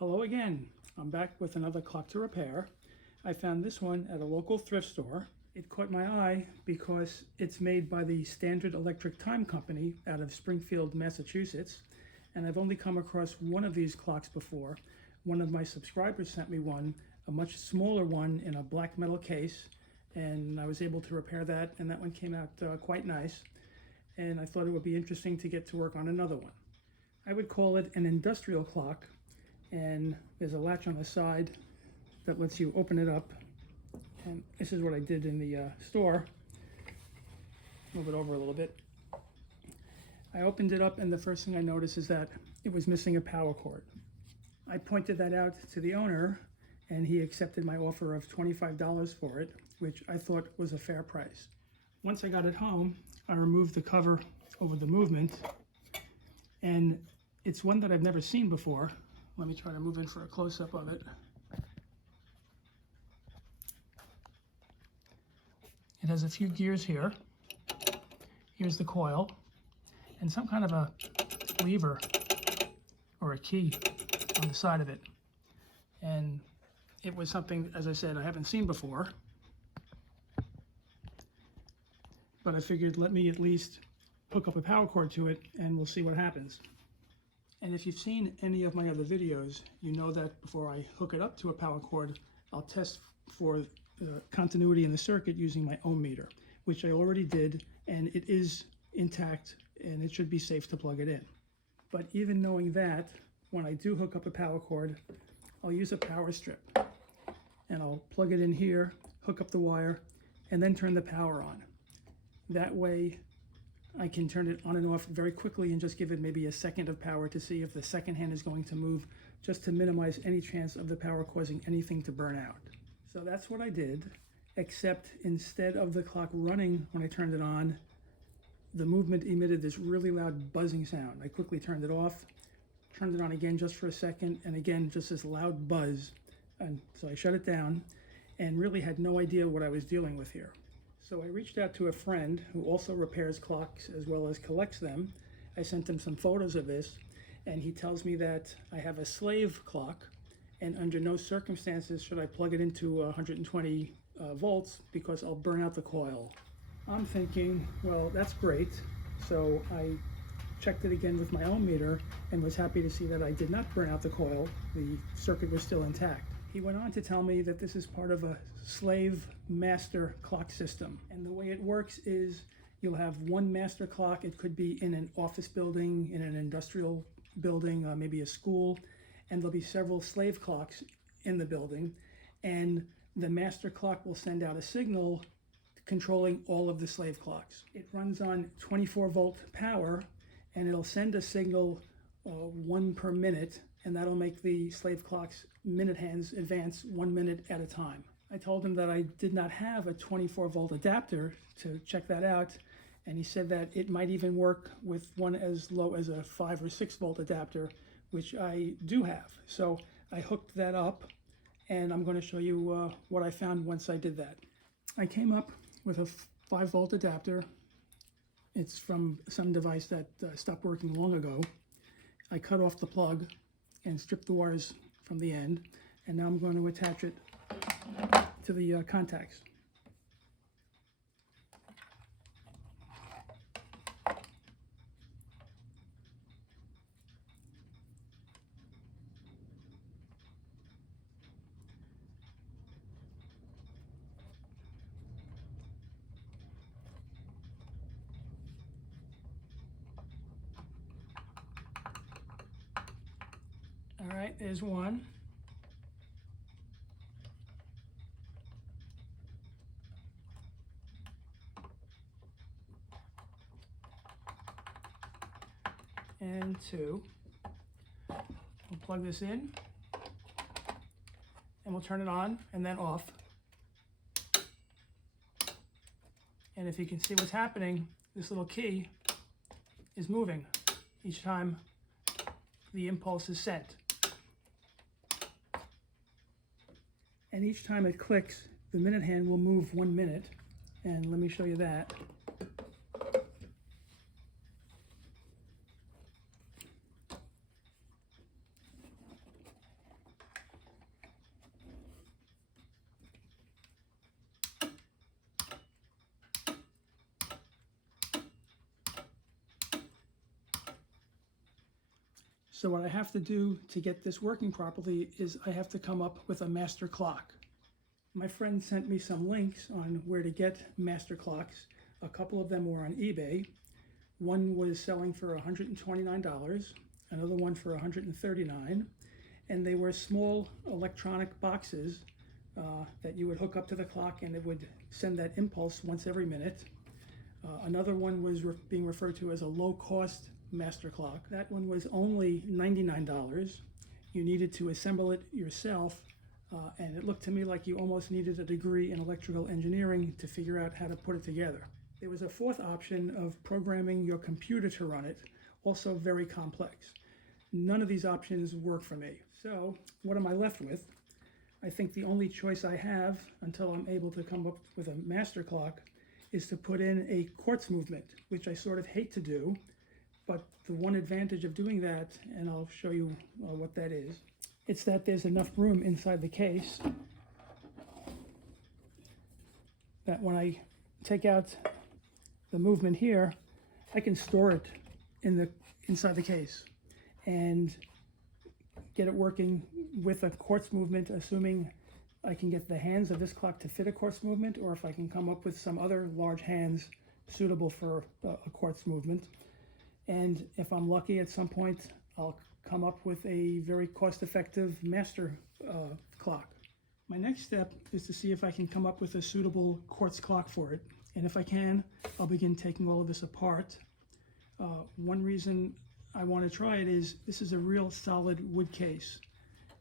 Hello again. I'm back with another clock to repair. I found this one at a local thrift store. It caught my eye because it's made by the Standard Electric Time Company out of Springfield, Massachusetts. And I've only come across one of these clocks before. One of my subscribers sent me one, a much smaller one in a black metal case, and I was able to repair that, and that one came out quite nice. And I thought it would be interesting to get to work on another one. I would call it an industrial clock, and there's a latch on the side that lets you open it up. And this is what I did in the store. Move it over a little bit. I opened it up, and the first thing I noticed is that it was missing a power cord. I pointed that out to the owner, and he accepted my offer of $25 for it, which I thought was a fair price. Once I got it home, I removed the cover over the movement, and it's one that I've never seen before. Let me try to move in for a close-up of it. It has a few gears here. Here's the coil, and some kind of a lever or a key on the side of it. And it was something, as I said, I haven't seen before. But I figured let me at least hook up a power cord to it and we'll see what happens. And if you've seen any of my other videos, you know that before I hook it up to a power cord, I'll test for continuity in the circuit using my ohm meter, which I already did, and it is intact and it should be safe to plug it in. But even knowing that, when I do hook up a power cord, I'll use a power strip and I'll plug it in here, hook up the wire, and then turn the power on. That way I can turn it on and off very quickly and just give it maybe a second of power to see if the second hand is going to move, just to minimize any chance of the power causing anything to burn out. So that's what I did, except instead of the clock running when I turned it on, the movement emitted this really loud buzzing sound. I quickly turned it off, turned it on again just for a second, and again just this loud buzz. And so I shut it down and really had no idea what I was dealing with here. So I reached out to a friend who also repairs clocks as well as collects them. I sent him some photos of this, and he tells me that I have a slave clock, and under no circumstances should I plug it into 120 volts because I'll burn out the coil. I'm thinking, well, that's great. So I checked it again with my ohm meter and was happy to see that I did not burn out the coil. The circuit was still intact. He went on to tell me that this is part of a slave master clock system. And the way it works is you'll have one master clock. It could be in an office building, in an industrial building, maybe a school, and there'll be several slave clocks in the building. And the master clock will send out a signal controlling all of the slave clocks. It runs on 24-volt power, and it'll send a signal 1 per minute, and that'll make the slave clock's minute hands advance 1 minute at a time. I told him that I did not have a 24-volt adapter to check that out, and he said that it might even work with one as low as a 5 or 6 volt adapter, which I do have. So I hooked that up, and I'm going to show you what I found once I did that. I came up with a 5 volt adapter. It's from some device that stopped working long ago. I cut off the plug and stripped the wires from the end, and now I'm going to attach it to the contacts. All right, there's one. And 2. We'll plug this in and we'll turn it on and then off. And if you can see what's happening, this little key is moving each time the impulse is sent. And each time it clicks, the minute hand will move 1 minute. And let me show you that. So what I have to do to get this working properly is I have to come up with a master clock. My friend sent me some links on where to get master clocks. A couple of them were on eBay. One was selling for $129, another one for $139, and they were small electronic boxes that you would hook up to the clock and it would send that impulse once every minute. Another one was being referred to as a low-cost master clock. That one was only $99. You needed to assemble it yourself, and it looked to me like you almost needed a degree in electrical engineering to figure out how to put it together. There was a fourth option of programming your computer to run it, also very complex. None of these options work for me. So what am I left with? I think the only choice I have until I'm able to come up with a master clock is to put in a quartz movement, which I sort of hate to do, but the one advantage of doing that, and I'll show you what that is, it's that there's enough room inside the case that when I take out the movement here, I can store it inside the case and get it working with a quartz movement, assuming I can get the hands of this clock to fit a quartz movement, or if I can come up with some other large hands suitable for a quartz movement. And if I'm lucky, at some point I'll come up with a very cost-effective master clock. My next step is to see if I can come up with a suitable quartz clock for it. And if I can, I'll begin taking all of this apart. One reason I want to try it is this is a real solid wood case.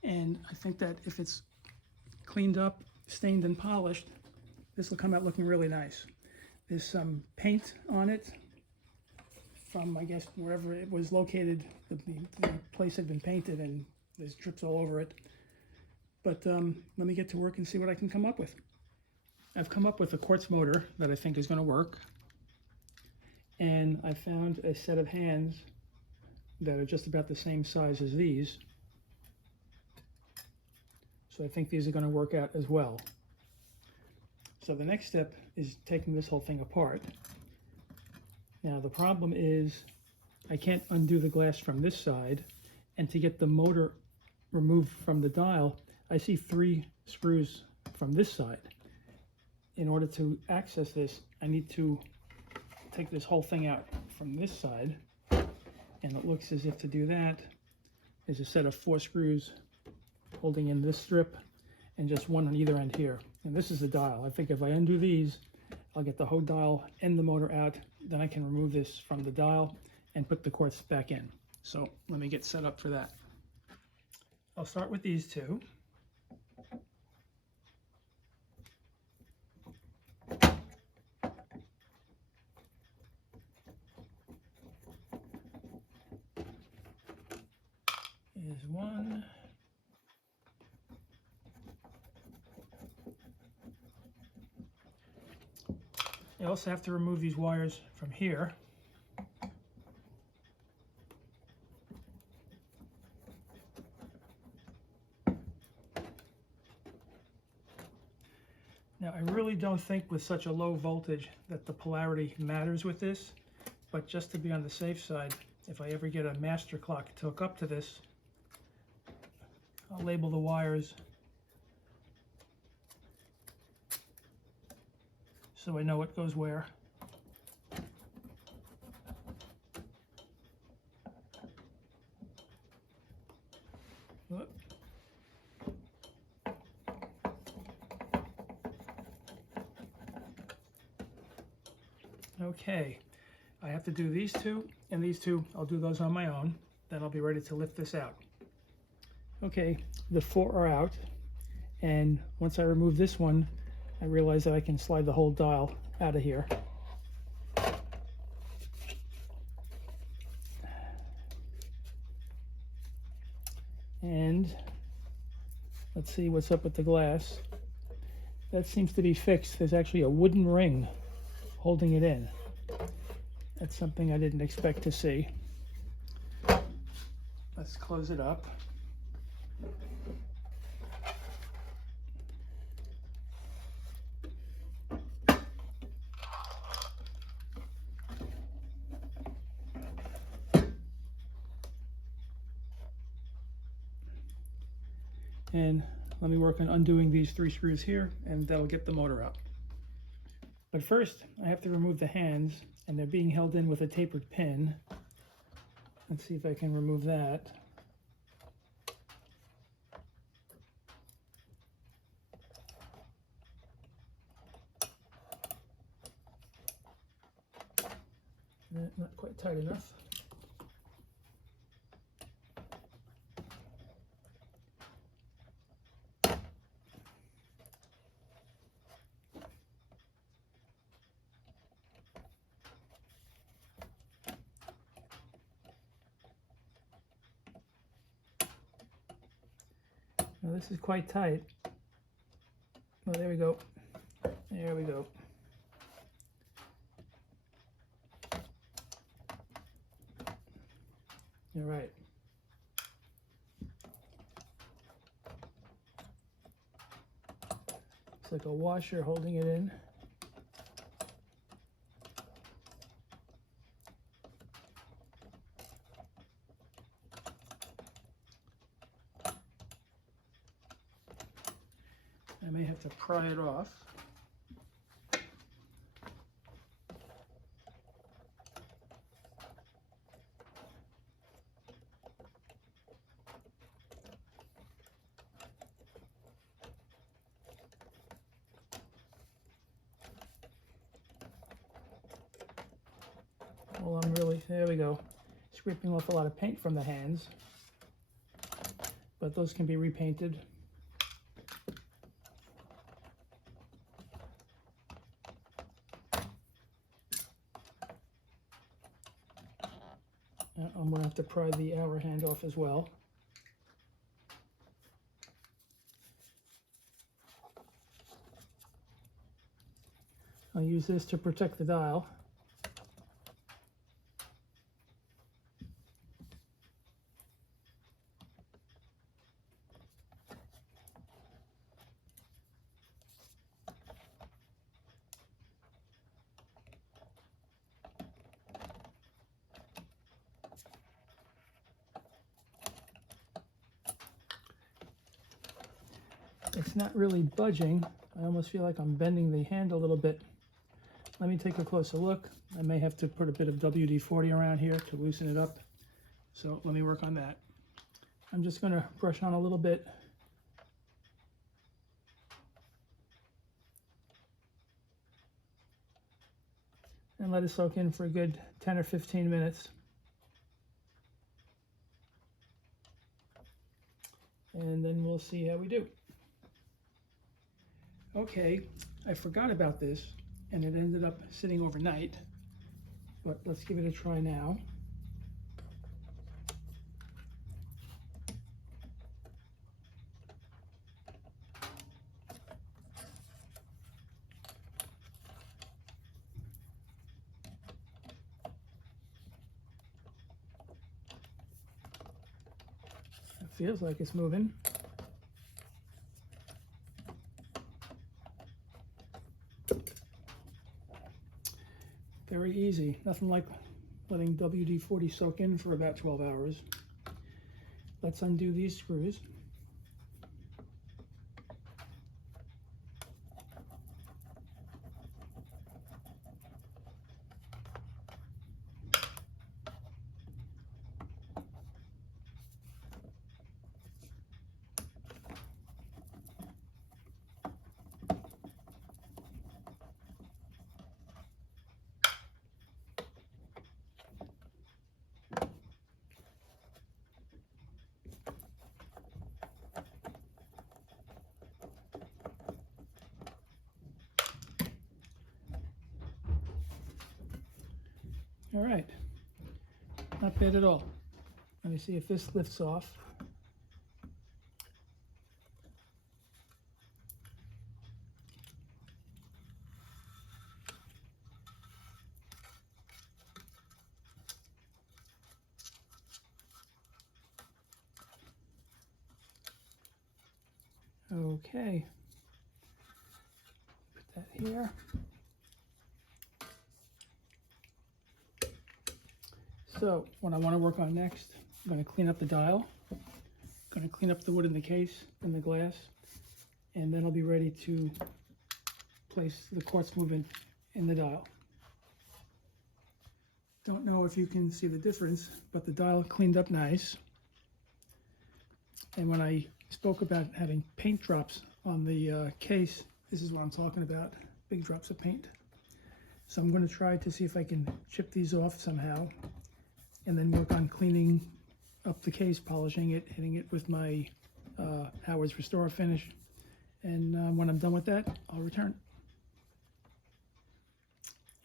And I think that if it's cleaned up, stained and polished, this will come out looking really nice. There's some paint on it from, I guess, wherever it was located. The place had been painted and there's drips all over it. But let me get to work and see what I can come up with. I've come up with a quartz motor that I think is going to work. And I found a set of hands that are just about the same size as these. So I think these are going to work out as well. So the next step is taking this whole thing apart. Now the problem is I can't undo the glass from this side, and to get the motor removed from the dial, I see 3 screws from this side. In order to access this, I need to take this whole thing out from this side, and it looks as if to do that is a set of 4 screws holding in this strip and just one on either end here. And this is the dial. I think if I undo these, I'll get the whole dial and the motor out. Then I can remove this from the dial and put the quartz back in. So let me get set up for that. I'll start with these 2. Here's one. I also have to remove these wires from here. Now, I really don't think with such a low voltage that the polarity matters with this, but just to be on the safe side, if I ever get a master clock to hook up to this, I'll label the wires so I know what goes where. Whoop. Okay, I have to do these 2, and these 2, I'll do those on my own. Then I'll be ready to lift this out. Okay, the 4 are out, and once I remove this one, I realize that I can slide the whole dial out of here. And let's see what's up with the glass. That seems to be fixed. There's actually a wooden ring holding it in. That's something I didn't expect to see. Let's close it up. And let me work on undoing these 3 screws here, and that'll get the motor out. But first, I have to remove the hands, and they're being held in with a tapered pin. Let's see if I can remove that. Not quite tight enough. Now this is quite tight. Oh, there we go. There we go. All right. It's like a washer holding it in. I may have to pry it off. Well, there we go, scraping off a lot of paint from the hands, but those can be repainted. I'm going to have to pry the hour hand off as well. I'll use this to protect the dial. It's not really budging. I almost feel like I'm bending the hand a little bit. Let me take a closer look. I may have to put a bit of WD-40 around here to loosen it up. So let me work on that. I'm just going to brush on a little bit. And let it soak in for a good 10 or 15 minutes. And then we'll see how we do. Okay, I forgot about this, and it ended up sitting overnight, but let's give it a try now. It feels like it's moving. Very easy, nothing like letting WD-40 soak in for about 12 hours. Let's undo these screws. All right, not bad at all. Let me see if this lifts off. Okay, put that here. So what I want to work on next, I'm going to clean up the dial. I'm going to clean up the wood in the case and the glass, and then I'll be ready to place the quartz movement in the dial. Don't know if you can see the difference, but the dial cleaned up nice. And when I spoke about having paint drops on the case, this is what I'm talking about, big drops of paint. So I'm going to try to see if I can chip these off somehow, and then work on cleaning up the case, polishing it, hitting it with my Howard's Restore finish. And when I'm done with that, I'll return.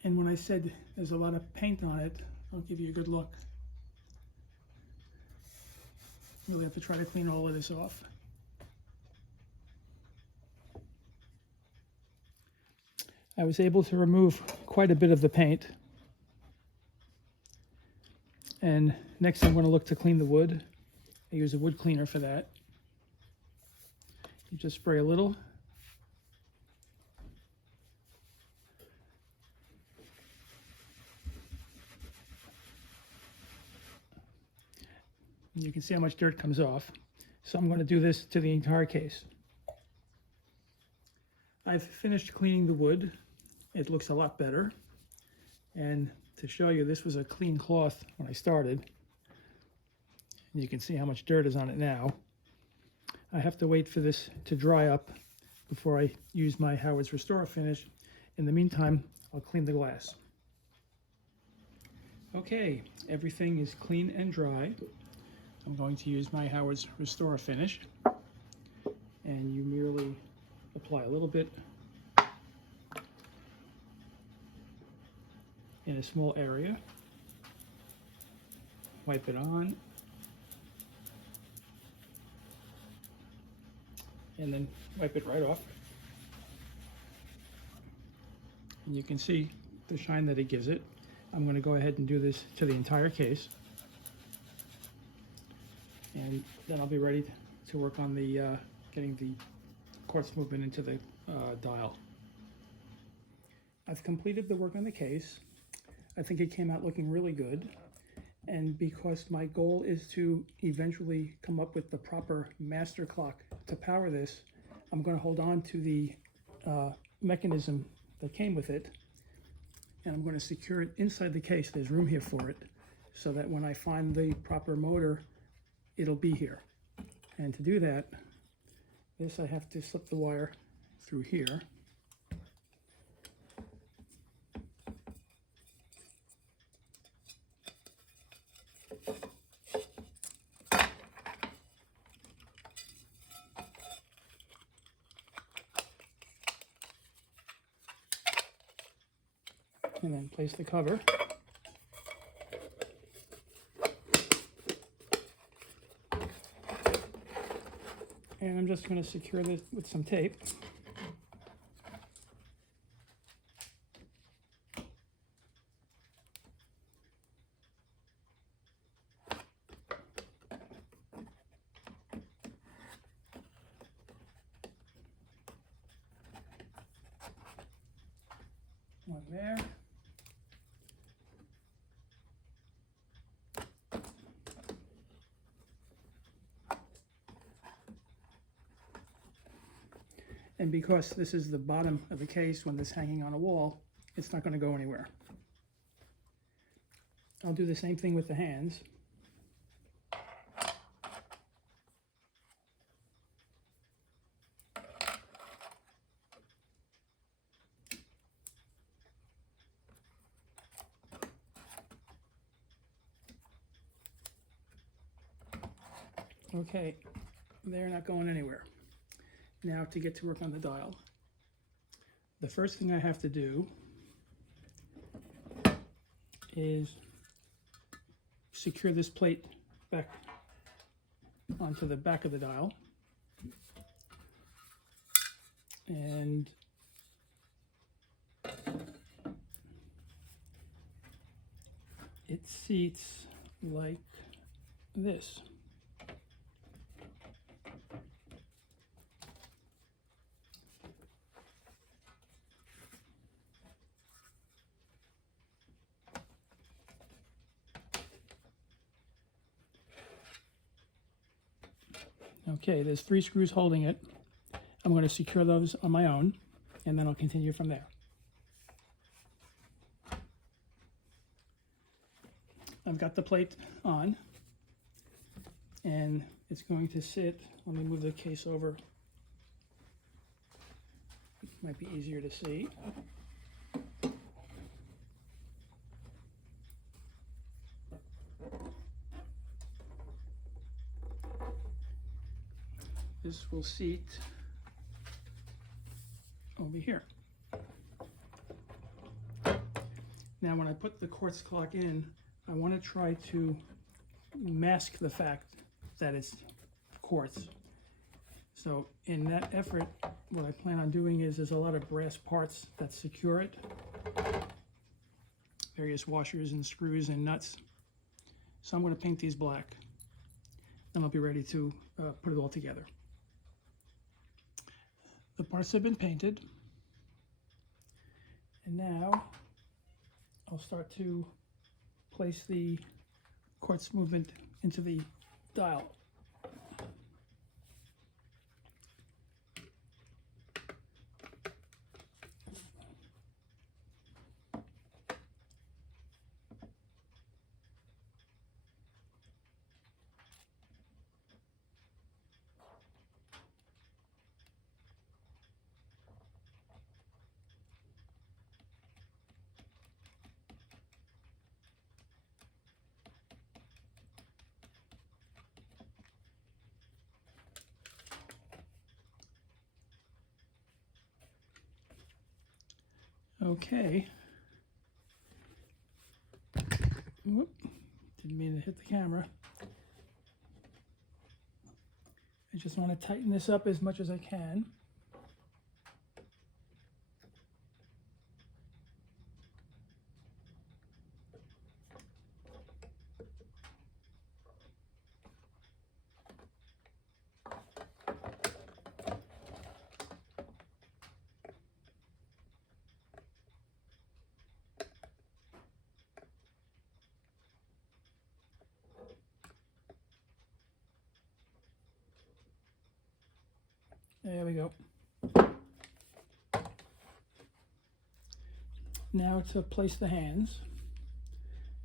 And when I said there's a lot of paint on it, I'll give you a good look. Really have to try to clean all of this off. I was able to remove quite a bit of the paint. And next I'm going to look to clean the wood. I use a wood cleaner for that. You just spray a little. And you can see how much dirt comes off. So I'm going to do this to the entire case. I've finished cleaning the wood. It looks a lot better. And to show you, this was a clean cloth when I started. And you can see how much dirt is on it now. I have to wait for this to dry up before I use my Howard's Restore finish. In the meantime, I'll clean the glass. Okay, everything is clean and dry. I'm going to use my Howard's Restore finish. And you merely apply a little bit in a small area, wipe it on, and then wipe it right off. And you can see the shine that it gives it. I'm going to go ahead and do this to the entire case, and then I'll be ready to work on the getting the quartz movement into the dial. I've completed the work on the case. I think it came out looking really good, and because my goal is to eventually come up with the proper master clock to power this, I'm going to hold on to the mechanism that came with it, and I'm going to secure it inside the case. There's room here for it, so that when I find the proper motor, it'll be here. And to do that, this I have to slip the wire through here. And then place the cover. And I'm just going to secure this with some tape. One there. And because this is the bottom of the case, when this is hanging on a wall, it's not going to go anywhere. I'll do the same thing with the hands. Okay, they're not going anywhere. Now to get to work on the dial. The first thing I have to do is secure this plate back onto the back of the dial. And it seats like this. Okay, there's 3 screws holding it. I'm going to secure those on my own, and then I'll continue from there. I've got the plate on, and it's going to sit. Let me move the case over. Might be easier to see. This will seat over here. Now when I put the quartz clock in, I want to try to mask the fact that it's quartz. So in that effort, what I plan on doing is there's a lot of brass parts that secure it. Various washers and screws and nuts. So I'm going to paint these black. Then I'll be ready to put it all together. The parts have been painted. And now I'll start to place the quartz movement into the dial. Okay. Whoop. Didn't mean to hit the camera. I just want to tighten this up as much as I can. There we go. Now to place the hands.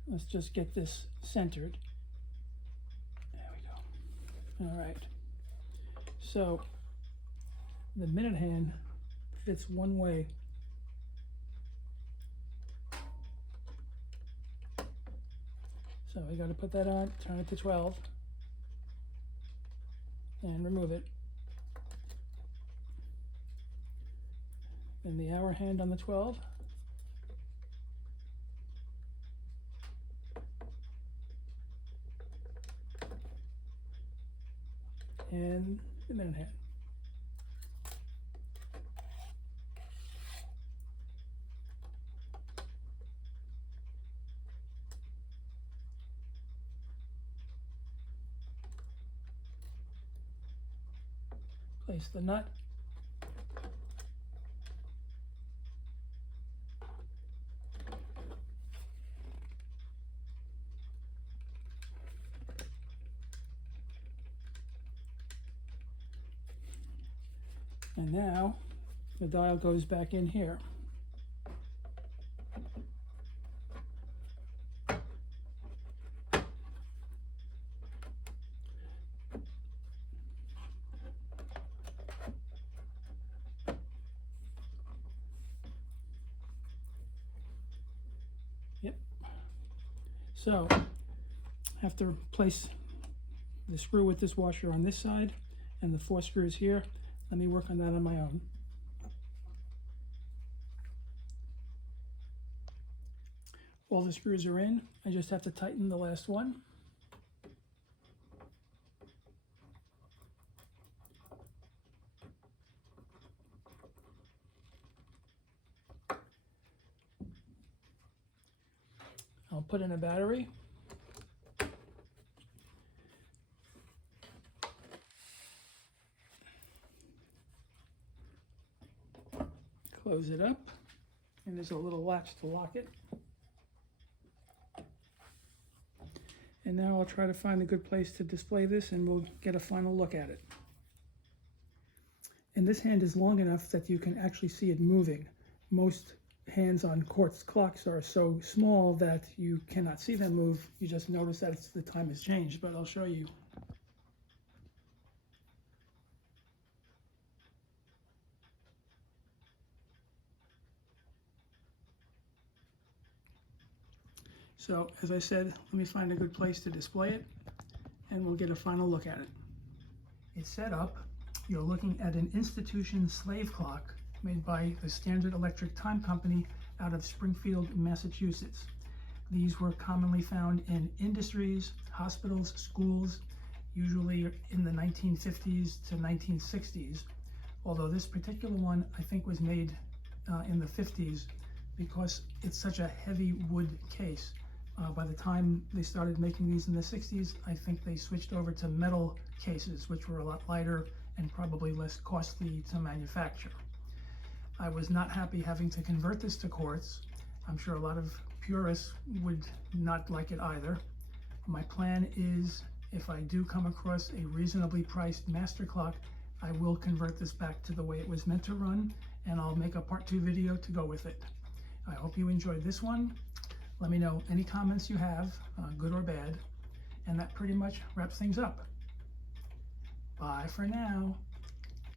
Let's just get this centered. There we go. All right. So the minute hand fits one way. So we got to put that on, turn it to 12, and remove it. Then the hour hand on the 12. And the minute hand. Place the nut. And now the dial goes back in here. Yep. So I have to place the screw with this washer on this side and the 4 screws here. Let me work on that on my own. All the screws are in. I just have to tighten the last one. I'll put in a battery. Close it up, and there's a little latch to lock it. And now I'll try to find a good place to display this and we'll get a final look at it. And this hand is long enough that you can actually see it moving. Most hands on quartz clocks are so small that you cannot see them move. You just notice that the time has changed, but I'll show you. So, as I said, let me find a good place to display it, and we'll get a final look at it. It's set up. You're looking at an institution slave clock made by the Standard Electric Time Company out of Springfield, Massachusetts. These were commonly found in industries, hospitals, schools, usually in the 1950s to 1960s, although this particular one I think was made in the 50s because it's such a heavy wood case. By the time they started making these in the 60s, I think they switched over to metal cases, which were a lot lighter and probably less costly to manufacture. I was not happy having to convert this to quartz. I'm sure a lot of purists would not like it either. My plan is, if I do come across a reasonably priced master clock, I will convert this back to the way it was meant to run, and I'll make a part 2 video to go with it. I hope you enjoyed this one. Let me know any comments you have, good or bad, and that pretty much wraps things up. Bye for now.